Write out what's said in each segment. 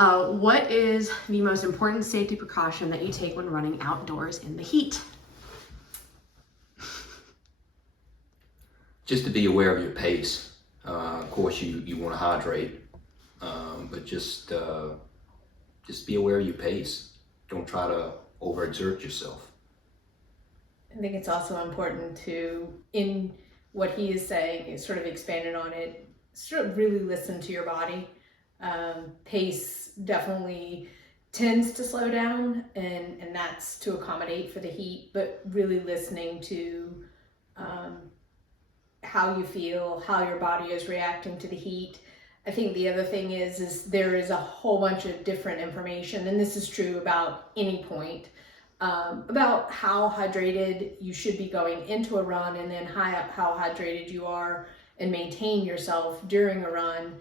What is the most important safety precaution that you take when running outdoors in the heat? Just to be aware of your pace. Of course, you want to hydrate, but just be aware of your pace. Don't try to overexert yourself. I think it's also important to, in what he is saying, is sort of expanded on it, sort of really listen to your body. Pace definitely tends to slow down, and that's to accommodate for the heat, but really listening to how you feel, how your body is reacting to the heat. I think the other thing is there is a whole bunch of different information, and this is true about any point, about how hydrated you should be going into a run, and then how hydrated you are and maintain yourself during a run.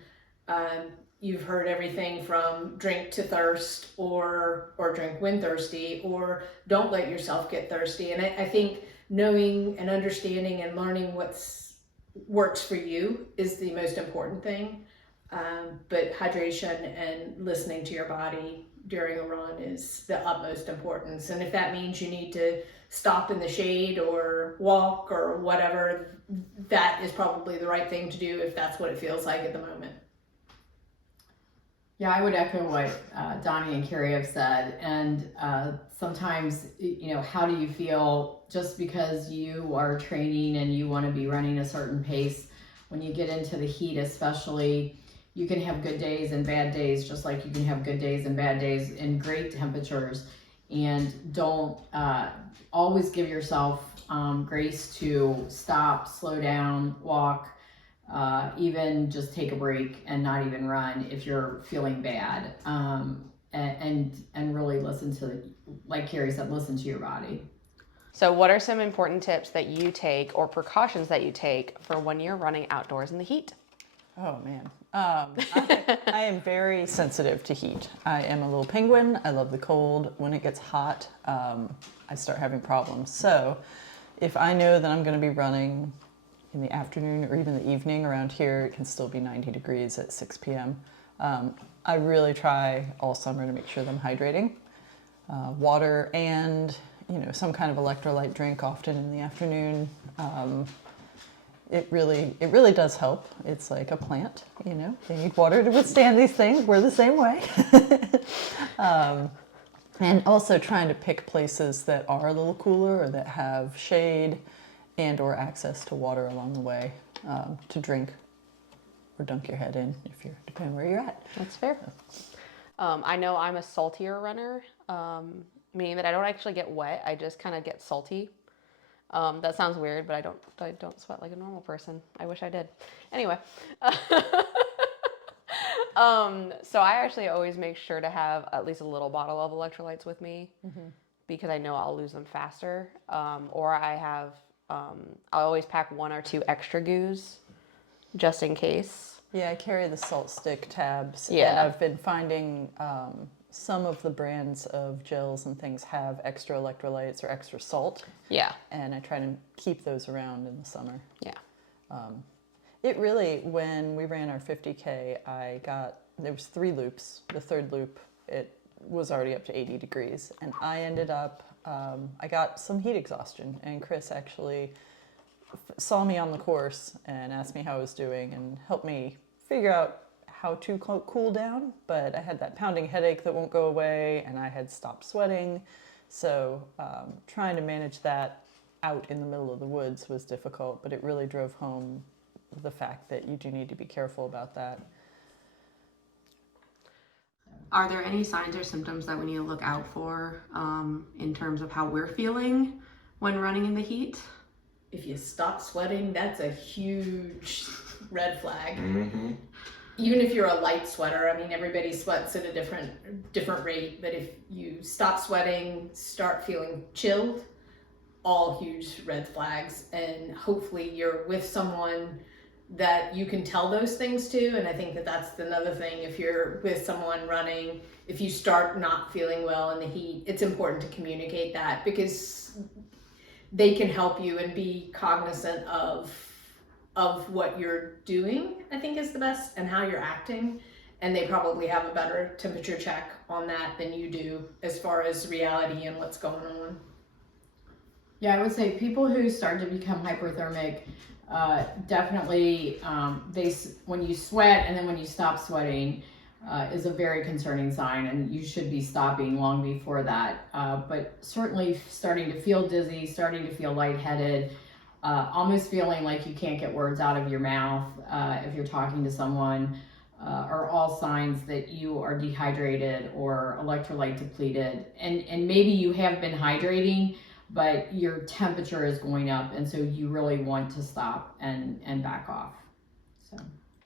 You've heard everything from drink to thirst, or drink when thirsty, or don't let yourself get thirsty. And I think knowing and understanding and learning works for you is the most important thing. But hydration and listening to your body during a run is the utmost importance. And if that means you need to stop in the shade or walk or whatever, that is probably the right thing to do if that's what it feels like at the moment. Yeah, I would echo what Donnie and Carrie have said. And sometimes, how do you feel just because you are training and you want to be running a certain pace? When you get into the heat, especially, you can have good days and bad days, just like you can have good days and bad days in great temperatures. And don't always give yourself grace to stop, slow down, walk, even just take a break and not even run if you're feeling bad, and really listen to, like Carrie said, listen to your body. So what are some important tips that you take or precautions that you take for when you're running outdoors in the heat? Oh man, I am very sensitive to heat. I am a little penguin. I love the cold. When it gets hot, I start having problems. So if I know that I'm going to be running in the afternoon or even the evening, around here it can still be 90 degrees at 6 p.m. I really try all summer to make sure that I'm hydrating. Water and some kind of electrolyte drink often in the afternoon. It really does help. It's like a plant, they need water to withstand these things. We're the same way. And also trying to pick places that are a little cooler or that have shade and or access to water along the way, to drink or dunk your head in depending where you're at. That's fair. I know I'm a saltier runner, meaning that I don't actually get wet. I just kind of get salty. That sounds weird, but I don't sweat like a normal person. I wish I did. Anyway, so I actually always make sure to have at least a little bottle of electrolytes with me, because I know I'll lose them faster. Or I'll always pack 1 or 2 extra goos just in case. Yeah, I carry the salt stick tabs. Yeah. And I've been finding some of the brands of gels and things have extra electrolytes or extra salt. Yeah. And I try to keep those around in the summer. Yeah. It really, when we ran our 50K, there was 3 loops. The third loop, it was already up to 80 degrees. And I ended up, I got some heat exhaustion. And Chris actually saw me on the course and asked me how I was doing and helped me figure out how to cool down. But I had that pounding headache that won't go away, and I had stopped sweating. So trying to manage that out in the middle of the woods was difficult, but it really drove home the fact that you do need to be careful about that. Are there any signs or symptoms that we need to look out for in terms of how we're feeling when running in the heat? If you stop sweating, that's a huge red flag. Mm-hmm. Even if you're a light sweater, everybody sweats at a different rate, but if you stop sweating, start feeling chilled, all huge red flags. And hopefully you're with someone that you can tell those things to. And I think that that's another thing. If you're with someone running, if you start not feeling well in the heat, it's important to communicate that, because they can help you and be cognizant of what you're doing, I think is the best, and how you're acting. and they probably have a better temperature check on that than you do as far as reality and what's going on. Yeah, I would say people who start to become hyperthermic, definitely, when you sweat and then when you stop sweating, is a very concerning sign, and you should be stopping long before that. But certainly starting to feel dizzy, starting to feel lightheaded, almost feeling like you can't get words out of your mouth if you're talking to someone, are all signs that you are dehydrated or electrolyte depleted. And maybe you have been hydrating, but your temperature is going up, and so you really want to stop and back off. So.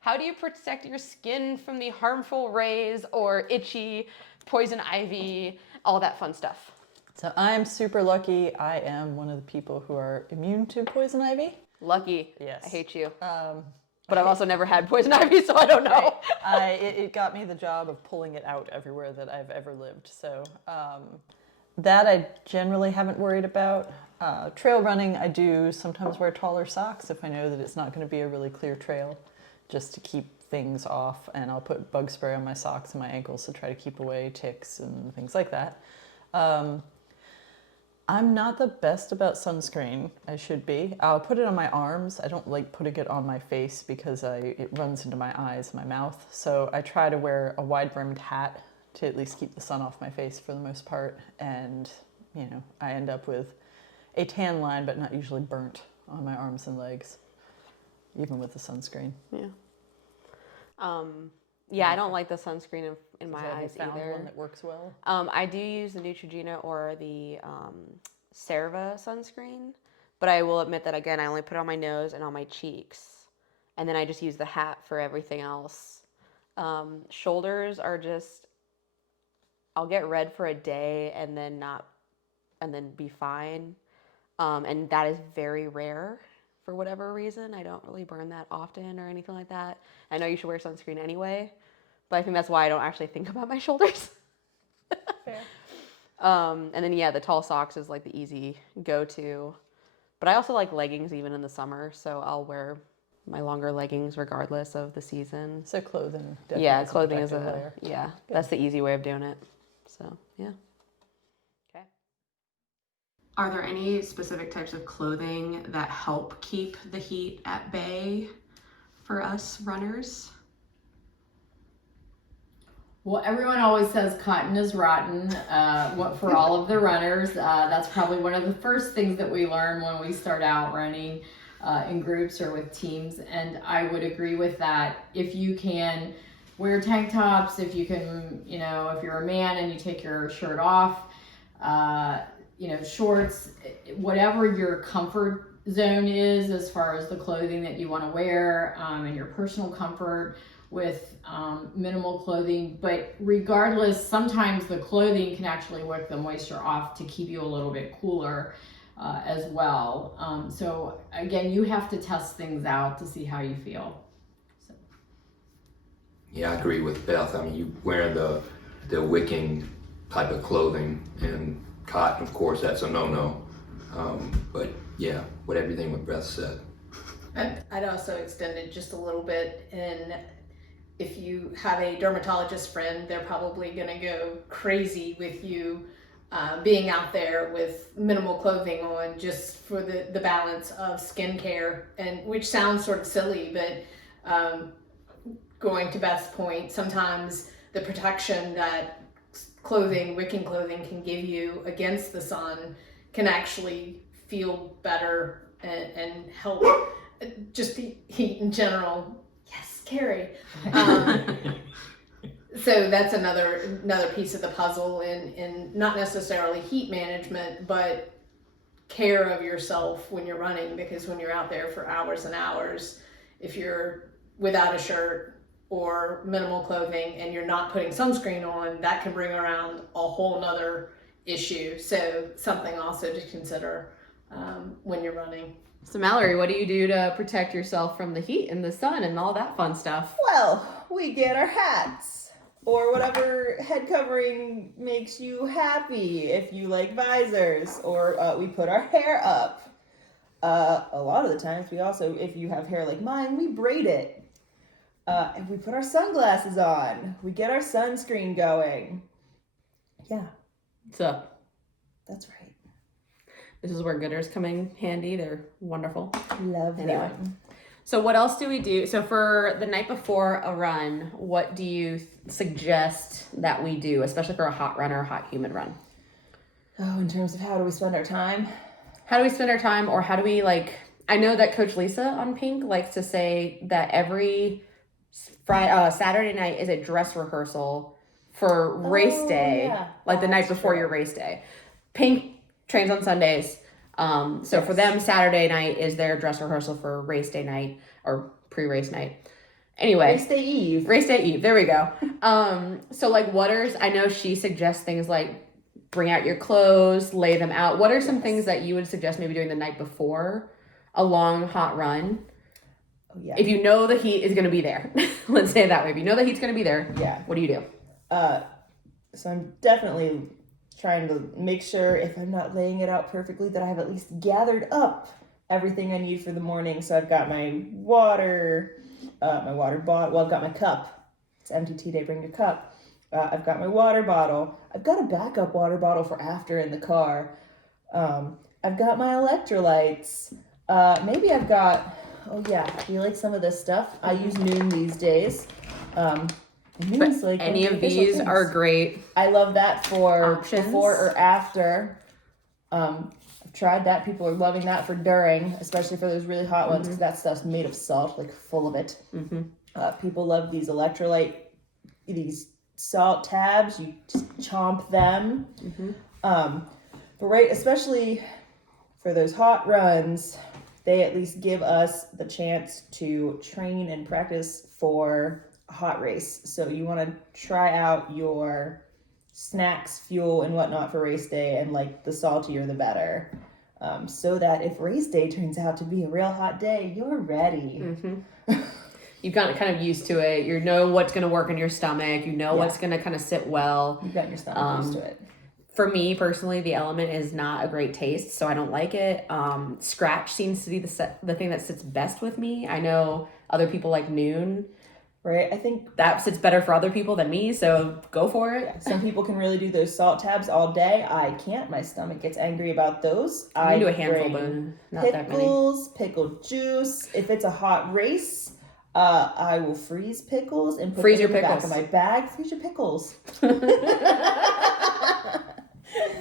How do you protect your skin from the harmful rays or itchy, poison ivy, all that fun stuff? So I'm super lucky. I am one of the people who are immune to poison ivy. Lucky. Yes. I hate you. But I've also never had poison ivy, so I don't know. It got me the job of pulling it out everywhere that I've ever lived. So that I generally haven't worried about. Trail running, I do sometimes wear taller socks if I know that it's not going to be a really clear trail, just to keep things off. And I'll put bug spray on my socks and my ankles to try to keep away ticks and things like that. I'm not the best about sunscreen. I should be. I'll put it on my arms. I don't like putting it on my face because it runs into my eyes and my mouth. So I try to wear a wide-brimmed hat to at least keep the sun off my face for the most part. And, you know, I end up with a tan line, but not usually burnt on my arms and legs, even with the sunscreen. Yeah. Yeah, I don't like the sunscreen in my Have you eyes found either. one that works well? I do use the Neutrogena or the CeraVe sunscreen, but I will admit that, again, I only put it on my nose and on my cheeks, and then I just use the hat for everything else. Shoulders are just, I'll get red for a day and then be fine, and that is very rare for whatever reason. I don't really burn that often or anything like that. I know you should wear sunscreen anyway, but I think that's why I don't actually think about my shoulders. Fair. And then, yeah, the tall socks is like the easy go-to. But I also like leggings even in the summer, so I'll wear my longer leggings regardless of the season. So clothing definitely Yeah, is a clothing is protective layer. yeah, Good. that's the easy way of doing it. So, yeah. Okay. Are there any specific types of clothing that help keep the heat at bay for us runners? Well, everyone always says cotton is rotten for all of the runners. That's probably one of the first things that we learn when we start out running in groups or with teams. And I would agree with that. If you can wear tank tops, if you can, if you're a man and you take your shirt off, shorts, whatever your comfort zone is as far as the clothing that you want to wear and your personal comfort with minimal clothing. But regardless, sometimes the clothing can actually work the moisture off to keep you a little bit cooler as well. So again, you have to test things out to see how you feel. So. Yeah, I agree with Beth. I mean, you wearing the wicking type of clothing, and cotton, of course, that's a no-no. But yeah, with everything what Beth said. I'd also extend it just a little bit, and if you have a dermatologist friend, they're probably going to go crazy with you being out there with minimal clothing on, just for the balance of skincare, and which sounds sort of silly, but going to Beth's point, sometimes the protection that wicking clothing can give you against the sun can actually feel better and help just the heat in general. Yes, Carrie. So that's another piece of the puzzle in not necessarily heat management, but care of yourself when you're running, because when you're out there for hours and hours, if you're without a shirt or minimal clothing and you're not putting sunscreen on, that can bring around a whole nother issue. So something also to consider when you're running. So, Malerie, what do you do to protect yourself from the heat and the sun and all that fun stuff? Well, we get our hats or whatever head covering makes you happy. If you like visors, or we put our hair up. A lot of the times we also, if you have hair like mine, we braid it. If we put our sunglasses on, we get our sunscreen going. Yeah, So that's right. this is where Gooders come in handy. They're wonderful. Love Anyway. them. So what else do we do? So for the night before a run, what do you suggest that we do, especially for a hot run or a hot humid run? Oh, in terms of how do we spend our time? How do we spend our time, or how do we I know that Coach Lisa on Pink likes to say that every Saturday night is a dress rehearsal for race day, yeah. the night That's before true. your race day. Pink trains on Sundays. So for them, Saturday night is their dress rehearsal for race day night or pre-race night. Anyway. Race day eve. Race day eve. There we go. So Waters, I know she suggests things like bring out your clothes, lay them out. What are some things that you would suggest maybe doing the night before a long hot run? Oh, yeah. If you know the heat is going to be there, let's say it that way. If you know the heat's going to be there, Yeah. what do you do? So I'm definitely trying to make sure, if I'm not laying it out perfectly, that I have at least gathered up everything I need for the morning. So I've got my water bottle. Well, I've got my cup. It's MTT Day, bring your cup. I've got my water bottle. I've got a backup water bottle for after in the car. I've got my electrolytes. Maybe I've got, do you like some of this stuff? I use Noon these days. Noon's But one any the of official these things. are great. I love that for Options. before or after. I've tried that. People are loving that for during, especially for those really hot ones, because that stuff's made of salt, full of it. People love these these salt tabs. You just chomp them. But right, especially for those hot runs, they at least give us the chance to train and practice for a hot race. So you want to try out your snacks, fuel, and whatnot for race day, and the saltier the better. So that if race day turns out to be a real hot day, you're ready. You've gotten kind of used to it. You know what's going to work in your stomach. You know what's going to kind of sit well. You've got your stomach used to it. For me personally, the element is not a great taste, so I don't like it. Scratch seems to be the thing that sits best with me. I know other people like Noon. Right? I think That sits better for other people than me, so go for it. some people can really do those salt tabs all day. I can't. My stomach gets angry about those. I can do a handful, but not that many. Pickles, pickle juice. If it's a hot race, I will freeze pickles and put Freeze them your in the back pickles. of my bag. Freeze your pickles.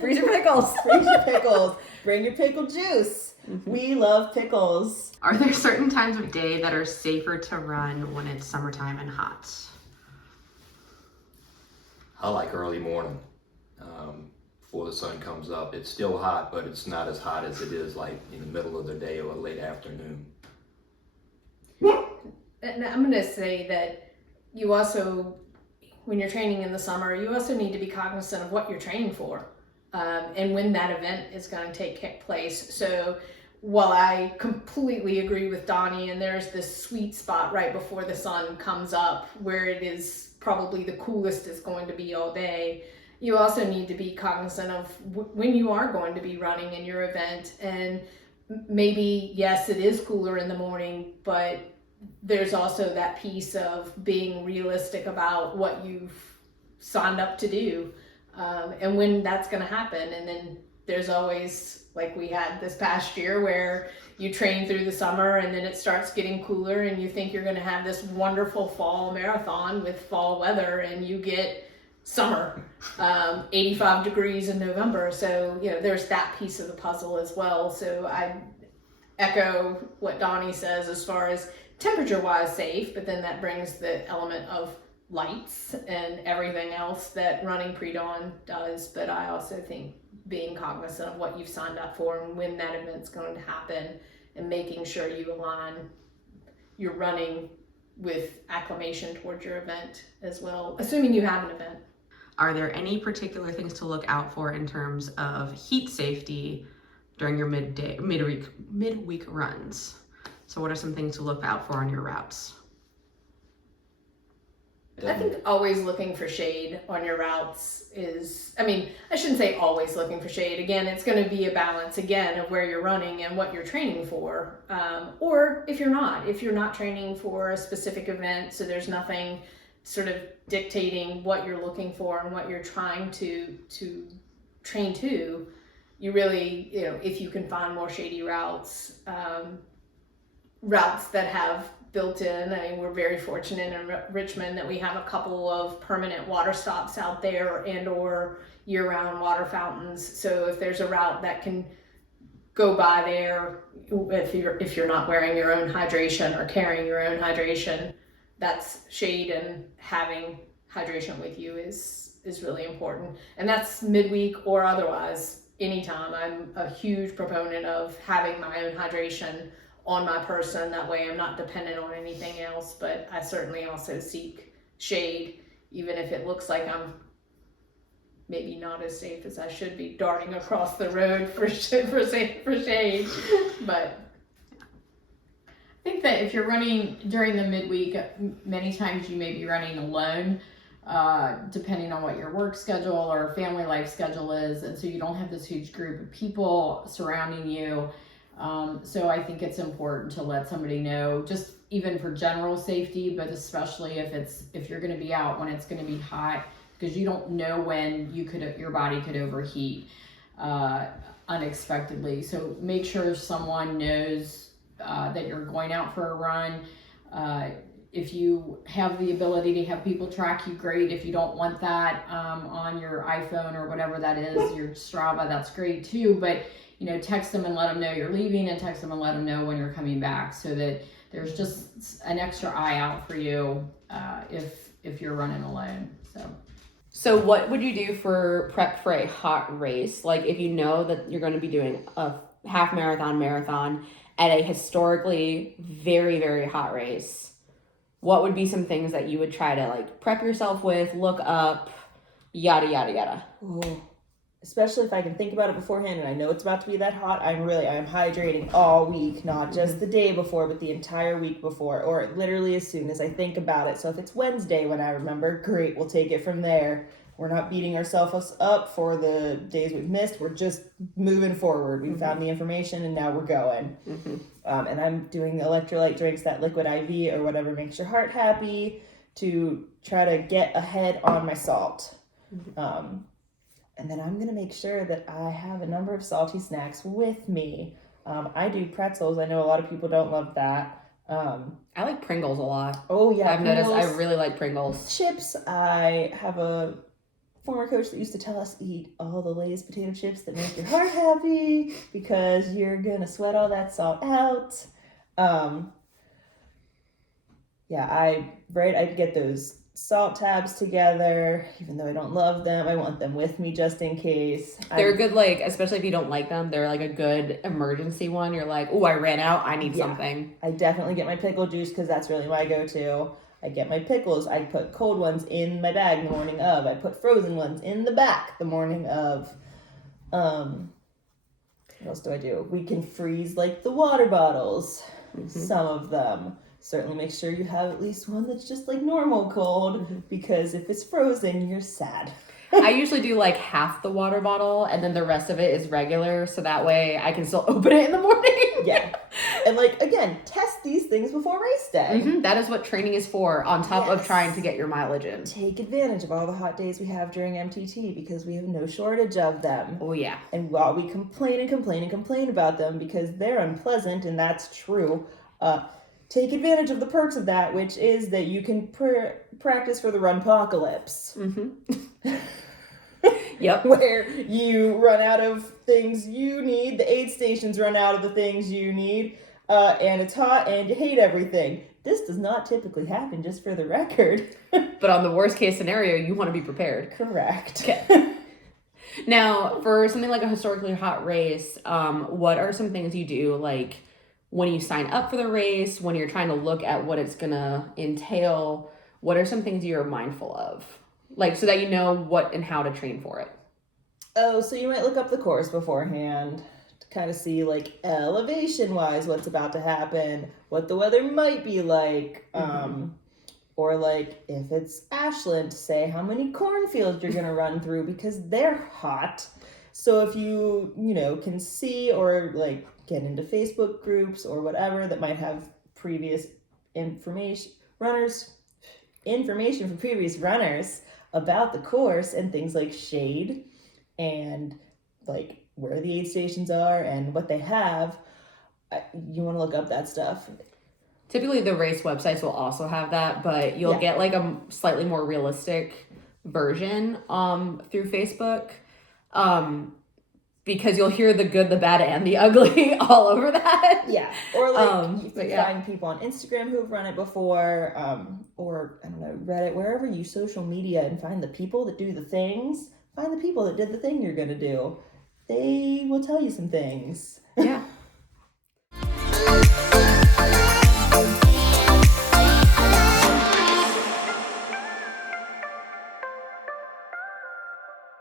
Freeze your pickles. Freeze your pickles. Bring your pickle juice. We love pickles. Are there certain times of day that are safer to run when it's summertime and hot? I like early morning before the sun comes up. It's still hot, but it's not as hot as it is in the middle of the day or late afternoon. And I'm going to say that you also, when you're training in the summer, you also need to be cognizant of what you're training for and when that event is going to take place. So while I completely agree with Donnie, and there's this sweet spot right before the sun comes up where it is probably the coolest it's going to be all day, you also need to be cognizant of when you are going to be running in your event. And maybe, yes, it is cooler in the morning, but there's also that piece of being realistic about what you've signed up to do and when that's going to happen. And then there's always, like we had this past year, where you train through the summer and then it starts getting cooler and you think you're going to have this wonderful fall marathon with fall weather, and you get summer, 85 degrees in November. So, there's that piece of the puzzle as well. So I echo what Donnie says as far as temperature-wise safe, but then that brings the element of lights and everything else that running pre-dawn does. But I also think being cognizant of what you've signed up for and when that event's going to happen, and making sure you align your running with acclimation towards your event as well, assuming you have an event. Are there any particular things to look out for in terms of heat safety during your midweek runs? So what are some things to look out for on your routes? I think always looking for shade on your routes is, I mean, I shouldn't say always looking for shade. Again, it's going to be a balance again of where you're running and what you're training for. Or if you're not training for a specific event, so there's nothing sort of dictating what you're looking for and what you're trying to train to, you really, if you can find more shady routes, routes that have built in. I mean, we're very fortunate in Richmond that we have a couple of permanent water stops out there and or year-round water fountains. So if there's a route that can go by there, if you're not wearing your own hydration or carrying your own hydration, that's shade, and having hydration with you is really important. And that's midweek or otherwise, anytime. I'm a huge proponent of having my own hydration on my person. That way I'm not dependent on anything else, but I certainly also seek shade, even if it looks like I'm maybe not as safe as I should be darting across the road for shade. But I think that if you're running during the midweek, many times you may be running alone, depending on what your work schedule or family life schedule is, and so you don't have this huge group of people surrounding you. So I think it's important to let somebody know, just even for general safety, but especially if you're going to be out when it's going to be hot, because you don't know when your body could overheat unexpectedly. So make sure someone knows that you're going out for a run. If you have the ability to have people track you, great. If you don't want that on your iPhone or whatever that is, your Strava, that's great too. But text them and let them know you're leaving, and text them and let them know when you're coming back, so that there's just an extra eye out for you if you're running alone. So what would you do for prep for a hot race? Like if you know that you're going to be doing a half marathon at a historically very, very hot race, what would be some things that you would try to like prep yourself with, look up, yada, yada, yada? Ooh. Especially if I can think about it beforehand and I know it's about to be that hot, I'm hydrating all week, not just the day before, but the entire week before, or literally as soon as I think about it. So if it's Wednesday when I remember, great, we'll take it from there. We're not beating ourselves up for the days we've missed. We're just moving forward. We found the information and now we're going. And I'm doing electrolyte drinks, that liquid IV or whatever makes your heart happy, to try to get ahead on my salt. And then I'm going to make sure that I have a number of salty snacks with me. I do pretzels. I know a lot of people don't love that. I like Pringles a lot. Oh, yeah. I've noticed I really like Pringles. Chips. I have a former coach that used to tell us to eat all the Lay's potato chips that make your heart happy because you're going to sweat all that salt out. I'd get those salt tabs together, even though I don't love them. I want them with me just in case. They're good, like, especially if you don't like them, they're like a good emergency one. You're like, oh, I ran out, I need something. I definitely get my pickle juice because that's really my go-to. I get my pickles. I put cold ones in my bag the morning of. I put frozen ones in the back the morning of. What else do I do? We can freeze like the water bottles, some of them. Certainly make sure you have at least one that's just like normal cold, because if it's frozen, you're sad. I usually do like half the water bottle and then the rest of it is regular, so that way I can still open it in the morning. Yeah. And like, again, test these things before race day. That is what training is for, on top of trying to get your mileage in. Take advantage of all the hot days we have during MTT, because we have no shortage of them. Oh, yeah. And while we complain about them because they're unpleasant, and that's true, take advantage of the perks of that, which is that you can practice for the runpocalypse. Yep. Where you run out of things you need, the aid stations run out of the things you need, and it's hot and you hate everything. This does not typically happen, just for the record. But on the worst case scenario, you want to be prepared. Correct. Okay. Now, for something like a historically hot race, what are some things you do, like when you sign up for the race, when you're trying to look at what it's going to entail? What are some things you're mindful of? Like, so that you know what and how to train for it. Oh, so you might look up the course beforehand to kind of see, like, elevation-wise what's about to happen, what the weather might be like. Or like if it's Ashland, say how many cornfields you're gonna run through because they're hot. So if you can see or like get into Facebook groups or whatever that might have previous information from previous runners about the course and things like shade and like where the aid stations are and what they have, you want to look up that stuff. Typically the race websites will also have that, but you'll get like a slightly more realistic version through Facebook, because you'll hear the good, the bad, and the ugly all over that. Yeah, or like you yeah. find people on Instagram who've run it before, or I don't know, Reddit, wherever you social media, and find the people that do the things. Find the people that did the thing you're gonna do. They will tell you some things. Yeah.